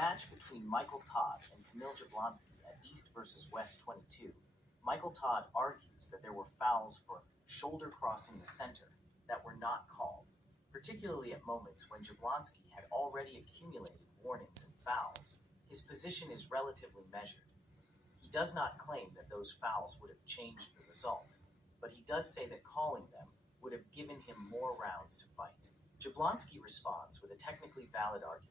match between Michael Todd and Kamil Jablonski at East vs. West 22, Michael Todd argues that there were fouls for shoulder crossing the center that were not called, particularly at moments when Jablonski had already accumulated warnings and fouls. His position is relatively measured. He does not claim that those fouls would have changed the result, but he does say that calling them would have given him more rounds to fight. Jablonski responds with a technically valid argument.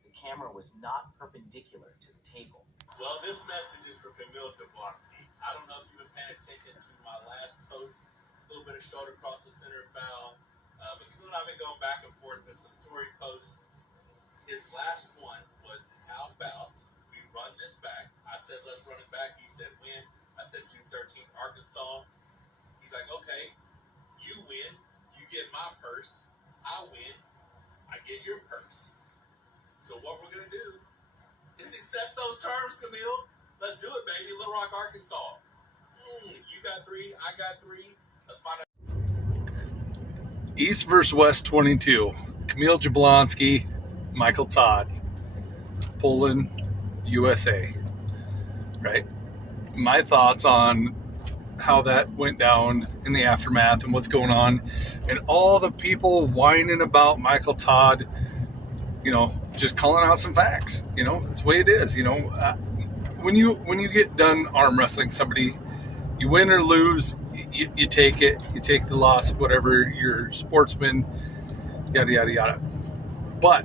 The camera was not perpendicular to the table. Well, this message is for Kamil Jablonski. I don't know if you've been paying attention to my last post, a little bit of shoulder across the center foul. But Kamil and I have been going back and forth with some story posts. His last one was, how about we run this back? I said, let's run it back. He said, when? I said, June 13th, Arkansas. He's like, okay, you win. You get my purse. I win. I get your purse. So what we're going to do is accept those terms, Kamil. Let's do it, baby. Little Rock, Arkansas. You got 3. I got 3. Let's find out. East versus West 22. Kamil Jablonski, Michael Todd, Poland, USA. Right? My thoughts on how that went down in the aftermath and what's going on, and all the people whining about Michael Todd, just calling out some facts. That's the way it is. When you get done arm wrestling somebody, you win or lose, you take it. You take the loss, whatever. You're a sportsman, yada yada yada. But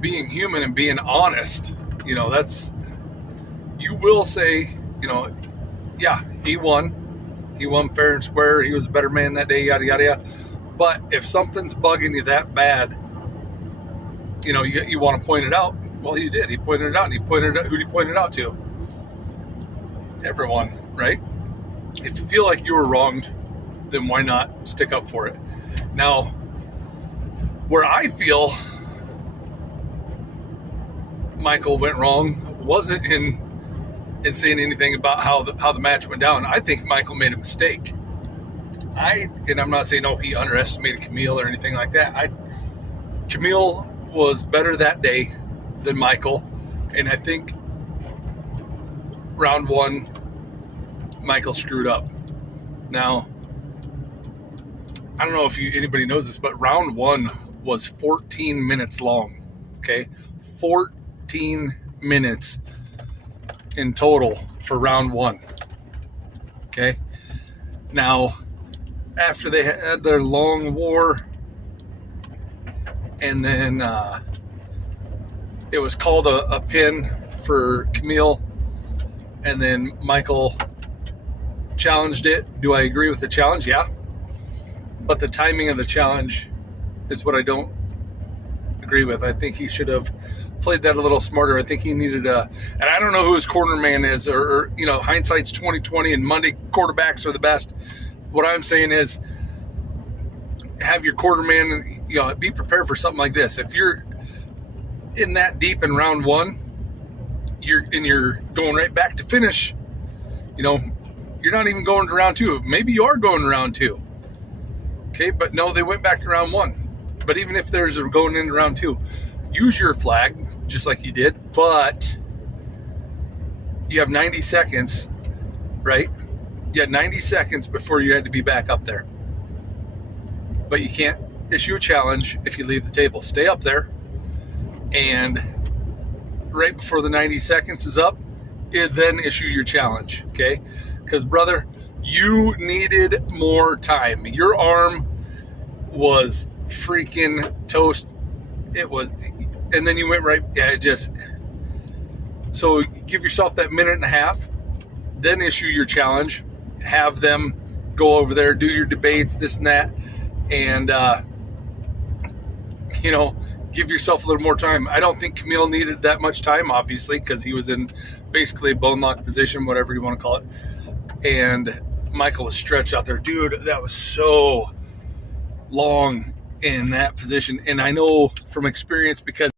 being human and being honest, that's, you will say, yeah, he won. He won fair and square. He was a better man that day, yada yada yada. But if something's bugging you that bad, you want to point it out. Well, he did. He pointed it out, and he pointed out, who did he point it out to? Everyone, right? If you feel like you were wronged, then why not stick up for it? Now, where I feel Michael went wrong wasn't in saying anything about how the match went down. I think Michael made a mistake. And I'm not saying, he underestimated Kamil or anything like that. Kamil was better that day than Michael, and I think round 1, Michael screwed up. Now, I don't know if anybody knows this, but round 1 was 14 minutes long. Okay, 14 minutes in total for round 1. Okay, now after they had their long war, and then it was called a pin for Kamil, and then Michael challenged it. Do I agree with the challenge? Yeah. But the timing of the challenge is what I don't agree with. I think he should have played that a little smarter. I think he needed and I don't know who his corner man is, or hindsight's 20/20, and Monday quarterbacks are the best. What I'm saying is, have your quarterman, be prepared for something like this. If you're in that deep in round 1, you're going right back to finish, you're not even going to round 2. Maybe you are going to round 2. Okay, but no, they went back to round 1. But even if there's going into round 2, use your flag just like you did, but you have 90 seconds, right? You had 90 seconds before you had to be back up there. But you can't issue a challenge if you leave the table. Stay up there, and right before the 90 seconds is up, then issue your challenge, okay? Because, brother, you needed more time. Your arm was freaking toast. It was, and then you went right, so give yourself that minute and a half, then issue your challenge, have them go over there, do your debates, this and that, and, give yourself a little more time. I don't think Kamil needed that much time, obviously, because he was in basically a bone lock position, whatever you want to call it. And Michael was stretched out there. Dude, that was so long in that position. And I know from experience, because